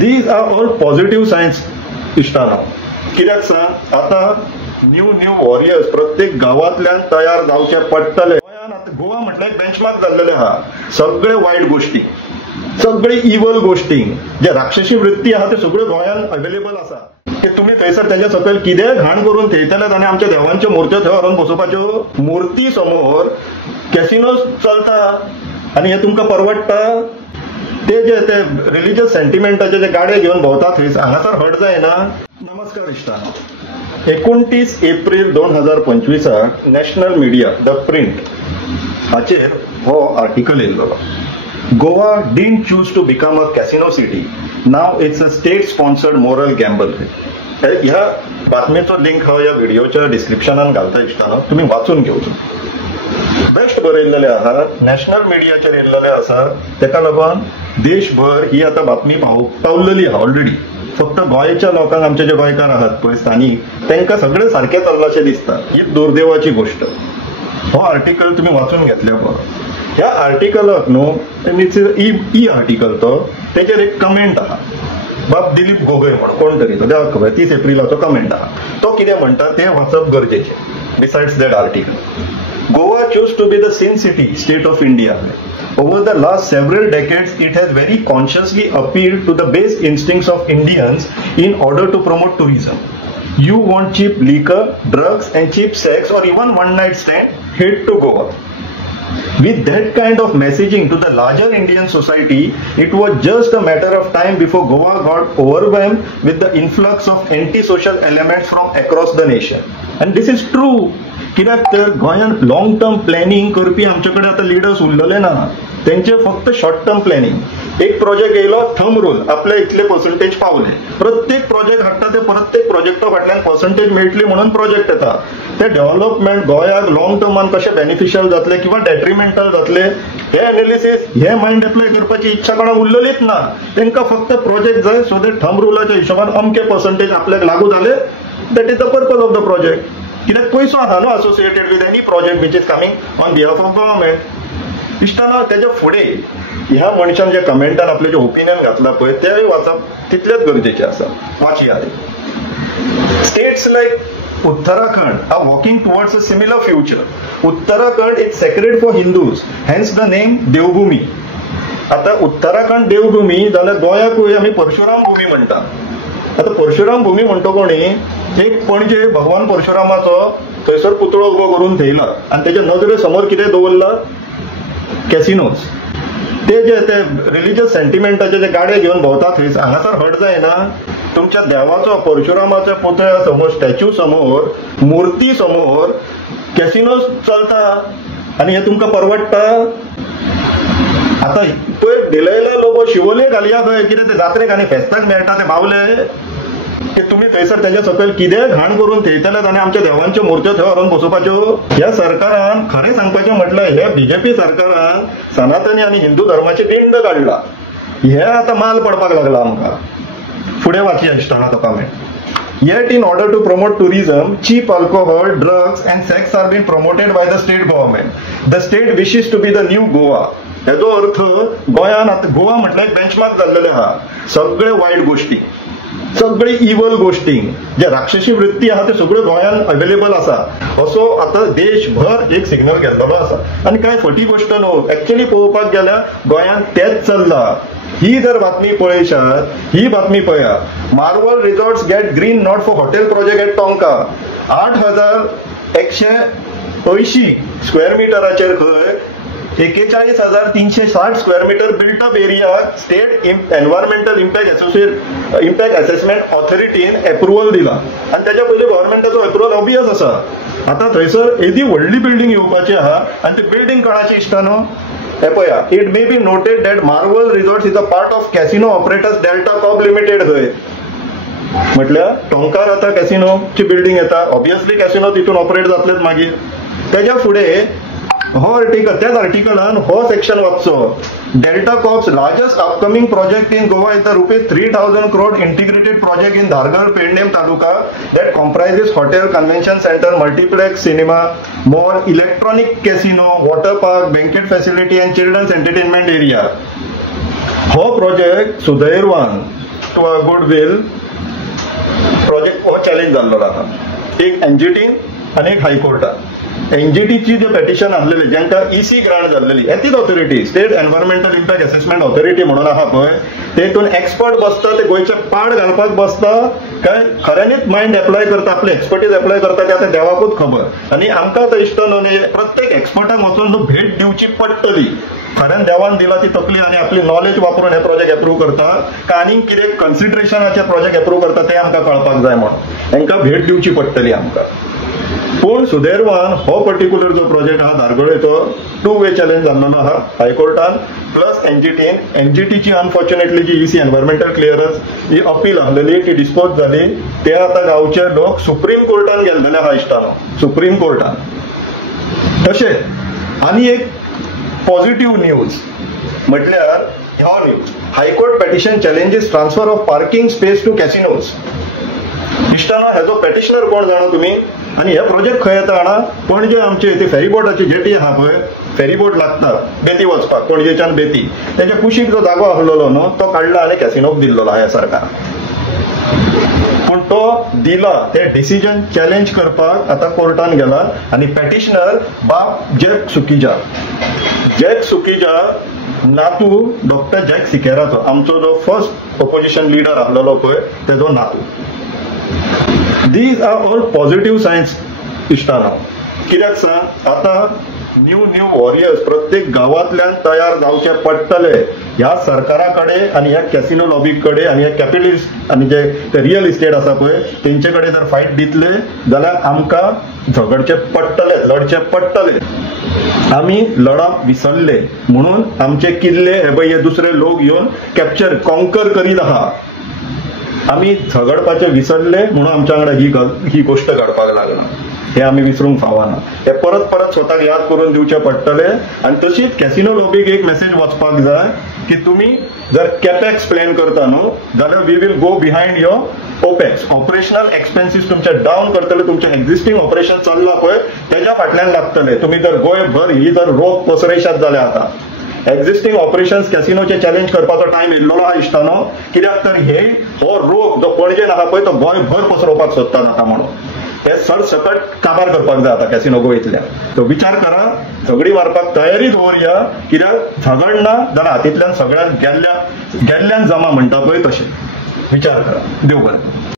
These are all positive signs इश्टानो. कित्याक सांग, आता न्यू वॉरियर्स प्रत्येक गावांतल्यान तयार जावचे पडटले. गोंयान आतां गोवा म्हटल्यार एक बेंचमार्क जाल्लेले आहा. सगळे वायट गोष्टी, सगळे इवल गोष्टी, जे राक्षसी वृत्ती आहा ते सगळ्यो गोंयान अवेलेबल आसा. की तुम्ही थंयसर त्याच्या सकयल कितेंय घाण करून थेयतले आनी आमच्या देवांच्यो मुर्त्यो थंय व्हरून बसोवपाच्यो. मुर्ती समोर कॅसिनो चलता आनी हे तुमकां परवडटा. ते जे ते रिलिजियस सेंटिमेंटाचे जे गाडे घेवन भोंवता थंय हांगासर हट जायना. नमस्कार इश्टानो. 29 April 2025 national media the Print हाचेर हो आर्टिकल येयल्लो. Goa didn't choose to become a casino city, now it's a state sponsored moral gamble. ह्या बातमेचो लिंक हांव ह्या व्हिडिओच्या डिस्क्रिप्शनान घालता इश्टानो, तुम्ही वाचून घेवचो. बेस्ट बरयल्लेले आहा, नॅशनल मीडियाचेर येयल्लेले आसा. तेका लागून देशभर ही आता बातमी पावलेली आहा ऑलरेडी. फक्त गोंयच्या लोकांक, आमचे जे गोंयकार आहात पळय स्थानिक, तांकां सगळें सारखें चल्लाशें दिसता. ही दुर्दैवाची गोष्ट. हो आर्टिकल तुम्ही वाचून घेतल्या बरो. ह्या आर्टिकलाक न्हू ई आर्टिकल तो, तेचेर एक कमेंट आहा. बाब दिलीप गोगोय म्हणून कोण तरी, तो देवाक खबर, 30 एप्रिलाचो कमेंट आहा. तो कितें म्हणटा तें वाचप गरजेचें. Besides that article, Goa chose to be the sin city state of India. Over the last several decades, it has very consciously appealed to the base instincts of Indians in order to promote tourism. You want cheap liquor, drugs and cheap sex or even one night stand? Head to Goa. With that kind of messaging to the larger Indian society, it was just a matter of time before Goa got overwhelmed with the influx of anti-social elements from across the nation. And this is true. कित्याक तर गोंयान long term planning करपी आमचे कडेन आतां leaders उरलेले ना. तेंचे फक्त शॉर्ट टर्म प्लॅनिंग. एक प्रोजेक्ट येयलो, थंब रूल, आपले इतले पर्संटेज पावले. प्रत्येक प्रोजेक्ट हाडटा ते प्रत्येक प्रोजेक्टा फाटल्यान पर्संटेज मेळटली म्हणून प्रोजेक्ट येता. ते डेव्हलपमेंट गोंयाक लॉंग टर्मान कशें बेनिफिशियल जातले किंवा डेट्रिमेंटल जातले हे एनालिसीस, हे मायंड एप्लाय करपाची इच्छा कोणाक उरलेलीच ना. तांकां फक्त प्रोजेक्ट जाय, सो ते थंब रुलाच्या हिशोबान अमके पर्संटेज आपल्याक लागू जाले. That is the purpose of the project. कित्याक पयसो आसा न्हू associated with any project which is coming on behalf of government. इश्टानो, तेच्या फुडें ह्या मनशान जे कमेंटान आपले जे ओपिनियन घातला पळय तेय वाचप तितलेच गरजेचे आसा. वाचया. States like Uttarakhand are walking towards a similar future. Uttarakhand is sacred for Hindus, hence the name Devbhumi. आता उत्तराखंड देवभूमी जाल्यार गोंयाकूय आमी परशुराम भूमी म्हणटा. आता परशुराम भूमी म्हणतो कोणी, एक पणजे भगवान परशुरामाचो थंयसर पुतळो उबो करून थेयला आनी तेच्या नजरे समोर कितें दवरला, कॅसिनोज. ते जे ते रिलिजियस सेंटिमेंटाचे जे गाडे घेवन भोंवता थंय हांगासर हट जायना. तुमच्या देवाचो परशुरामाच्या पुतळ्या समोर, स्टॅच्यू समोर, मुर्ती समोर कॅसिनोज चलता आनी हे तुमकां परवडटा. आता पळय दिलेला लोक शिवोले घालया खंय, कितें ते जात्रेक आनी फेस्ताक मेळटा ते बावले. की तुम्ही थंयसर त्याच्या सकयल कितेंय घाण करून थेयतले आनी आमच्या देवांच्यो मुर्त्यो थंय व्हरून बसोवपाच्यो. ह्या सरकारान खरें सांगपाचें म्हटल्यार हे बीजेपी सरकारान सनातनी आनी हिंदू धर्माची दिंड काडला. हे आता माल पडपाक लागला आमकां. फुडें वाचया इश्टानो तो comment. Yet in order to promote tourism, cheap alcohol, drugs and sex are being promoted by the state government. The state wishes to be the new Goa. हेजो अर्थ गोंयान आतां गोवा म्हटल्यार बेंचमार्क जाल्लेले आहा. सगळे वायट गोष्टी, सगळे इवल गोष्टी, जे राक्षसी वृत्ती आहा ते सगळे गोंयान अवेलेबल आसा. असो आता देशभर एक सिग्नल गेल्लो आसा. आनी कांय फटी गोष्ट न्हू. एक्चुअली पळोवपाक गेल्यार गोंयान तेच चल्ला. ही जर बातमी पळयशात, ही बातमी पळया. Marvel resorts get green nod for hotel project at Tonca. 8,180 square मिटराचेर खंय 41,360 square metre built up area state environmental impact assessment ऑथॉरिटीन अप्रुव्हल दिला. आणि त्याच्या पयलीं गव्हर्नमेंटाचो अप्रुव्हल ऑबियस आसा. आता थंयसर एदी व्हडली बिल्डिंग येवपाची आहा आनी ती बिल्डिंग कोणाची इश्टानो हे पळया. It may be noted that Marvel resorts is a part of casino operators Delta Corp Limited. खंय म्हटल्यार टोंकार आता कॅसिनोची बिल्डिंग येता. ऑबियसली कॅसिनो तितून ऑपरेट जातलेच मागीर. त्याच्या फुडें हो आर्टिकल, त्याच आर्टिकलान हो सेक्शन वाचचो. Delta Corp's largest upcoming project in Goa is the ₹3,000 crore integrated project in Dhargar, Pendem Taluka that comprises hotel, convention center, multiplex cinema, mall, electronic casino, water park, banquet facility and children's entertainment area. हो project सुदैवान to a goodwill project हो challenge जाल्लो आता एक NGT आणि एक हायकोर्टात एनजीटीची जे पेटिशन आसलेले ज्यांका ईसी ग्रांट जाल्लेली येतीच authority state environmental impact assessment authority म्हणून आहा पळय तेतून एक्सपर्ट बसता ते गोंयचे पाड घालपाक बसता काय खऱ्यांनीच मायंड एप्लाय करता आपले एक्सपर्टीज एप्लाय करता ते आता देवाकूच खबर आणि आमकां आतां इश्ट न्हू प्रत्येक एक्सपर्टाक वचून भेट दिवची पडटली खऱ्यान देवान दिला ती तकली आणि आपली नॉलेज वापरून हे प्रोजेक्ट अप्रूव्ह करता का आनी कितें कन्सिडरेशनाचे प्रोजेक्ट अप्रूव्ह करता ते आमकां कळपाक जाय म्हणून तांकां भेट दिवची पडटली आमकां पूण सुदैवान हो पर्टिक्युलर जो प्रोजेक्ट आहा धारगळेचो टू वे चॅलेंज जाल्लो आहा हायकोर्टान प्लस एनजीटीची अनफॉर्च्युनेटली जी ईसी एनवायरमेंटल क्लियरन्स ही अपील आसलेली ती डिस्पोज जाली ते आता गांवचे लोक सुप्रीम कोर्टान गेल्लेले आहा इश्टानो सुप्रीम कोर्टान तशेंच आनी एक पॉझिटिव्ह न्यूज म्हटल्यार हो news high court petition challenges transfer of parking space to casinos इश्टानो हेजो पेटिशनर कोण जाणा तुम्ही आणि हे प्रोजेक्ट खंय येता जाणा पणजे आमचे ते फेरीबोटाची जेटी आहा पळय फेरीबोट लागता बेती वचपाक पणजेच्यान बेती तेच्या कुशीक जो जागो आसलेलो न्हू तो काडला आनी कॅसिनोक दिल्लो ह्या सरकार पण तो दिला ते डिसिजन चॅलेंज करपाक आता कोर्टान गेला आणि पेटिशनर बाप जॅक सुकीजा नातू डॉक्टर जॅक सिकेराचो आमचो जो फर्स्ट ऑपोजिशन लीडर आसलेलो पळय तेजो नातू These are all positive signs इश्टानो कित्याक सांग आता न्यू वॉरियर्स प्रत्येक गावांतल्यान तयार जावचे पडटले ह्या सरकाराकडे आणि ह्या कॅसिनो लॉबी कडे आणि ह्या कॅपिटलिस्ट आणि जे रियल इस्टेट आसा पळय तेंचे कडेन जर फायट दितले जाल्यार आमकां झगडचे पडटले लढचे पडटले आम्ही लढाक विसरले म्हणून आमचे किल्ले हे पळय हे दुसरे लोक येवन कॅप्चर कॉन्कर करीत आहा आम्ही झगडपाचे विसरले म्हणून आमच्या वांगडा ही गोष्ट घडपाक लागला हे आम्ही विसरूंक फावना हे परत स्वताक याद करून दिवचे पडटले आणि तशीच कॅसिनो लॉबीक एक मेसेज वचपाक जाय की तुम्ही जर कॅपेक्स प्लॅन करता न्हू जाल्यार we will go behind your opex operational expenses तुमचे डाऊन करतले तुमचे एक्झिस्टिंग ऑपरेशन चल्ला पळय तेच्या फाटल्यान लागतले तुम्ही जर गोंयभर ही जर रोग पसरयशात जाल्यार आता एक्झिस्टिंग ऑपरेशन्स कॅसिनोचे चॅलेंज करपाचो टाइम येयल्लो आहा इश्टानो कित्याक तर हे हो रोग जो पणजेन आहा पळय तो गोंयभर पसरोवपाक सोदतात आता म्हणून हे सरसकट काबार करपाक जाय आता कॅसिनो गोंयतल्या तो विचार करा झगडी मारपाक तयारी दवरया कित्याक झगडना जाल्यार हातींतल्यान सगळ्यान गेल्ल्यान जमा म्हणटा पळय तशें विचार करा देव बरें